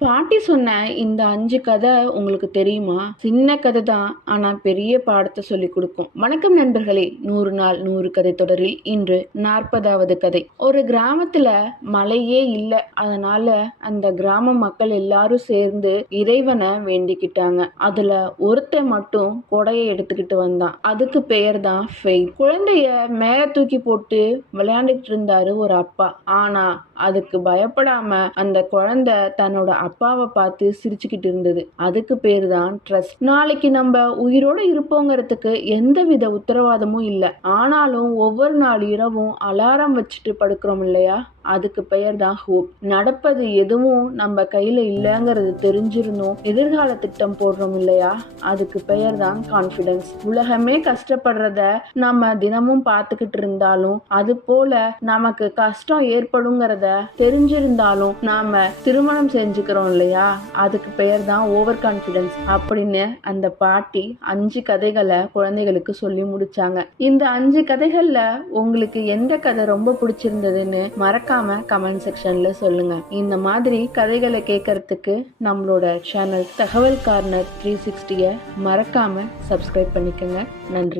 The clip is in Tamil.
பாட்டி சொன்ன இந்த 5 கதை உங்களுக்கு தெரியுமா? சின்ன கதை தான், ஆனா பெரிய பாடத்தை சொல்லி கொடுக்கும். வணக்கம் நண்பர்களே, 100 நாள் 100 கதை தொடரில் இன்று 40வது கதை. ஒரு கிராமத்துல மழையே இல்லை. அதனால அந்த கிராம மக்கள் எல்லாரும் சேர்ந்து இறைவனை வேண்டிக்கிட்டாங்க. அதுல ஒருத்தன் மட்டும் கொடையை எடுத்துக்கிட்டு வந்தான். அதுக்கு பெயர் தான் ஃபெய்த். குழந்தைய மேல தூக்கி போட்டு விளையாண்டுட்டு இருந்தாரு ஒரு அப்பா. ஆனா அதுக்கு பயப்படாம அந்த குழந்தை தன்னோட அப்பாவை பார்த்து சிரிச்சுக்கிட்டு இருந்தது. அதுக்கு பேரு தான் ட்ரஸ்ட். நாளைக்கு நம்ம உயிரோட இருப்போங்கிறதுக்கு எந்தவித உத்தரவாதமும் இல்லை. ஆனாலும் ஒவ்வொரு நாள் இரவும் அலாரம் வச்சுட்டு படுக்கிறோம் இல்லையா, அதுக்கு பெயர் தான் ஹோப். நடப்பது எதுவும் நம்ம கையில இல்லைங்கிறது தெரிஞ்சிருந்தோம் எதிர்கால திட்டம் போடுறோம் இல்லையா, அதுக்கு பெயர் தான் கான்ஃபிடன்ஸ். உலகமே கஷ்டப்படுறத நம்ம தினமும் பார்த்துக்கிட்டு இருந்தாலும், அது போல நமக்கு கஷ்டம் ஏற்படுங்கிறத தெரிஞ்சிருந்தாலும் நாம திருமணம் செஞ்சுக்கிறோம் இல்லையா, அதுக்கு பெயர் தான் ஓவர் கான்ஃபிடன்ஸ் அப்படின்னு அந்த பாட்டி 5 கதைகளை குழந்தைகளுக்கு சொல்லி முடிச்சாங்க. இந்த 5 கதைகள்ல உங்களுக்கு எந்த கதை ரொம்ப பிடிச்சிருந்ததுன்னு மறக்காம கமெண்ட் செக்ஷன்ல சொல்லுங்க. இந்த மாதிரி கதைகளை கேட்கறதுக்கு நம்மளோட சேனல் தகவல் கார்னர் 360 மறக்காம சப்ஸ்கிரைப் பண்ணிக்கோங்க. நன்றி.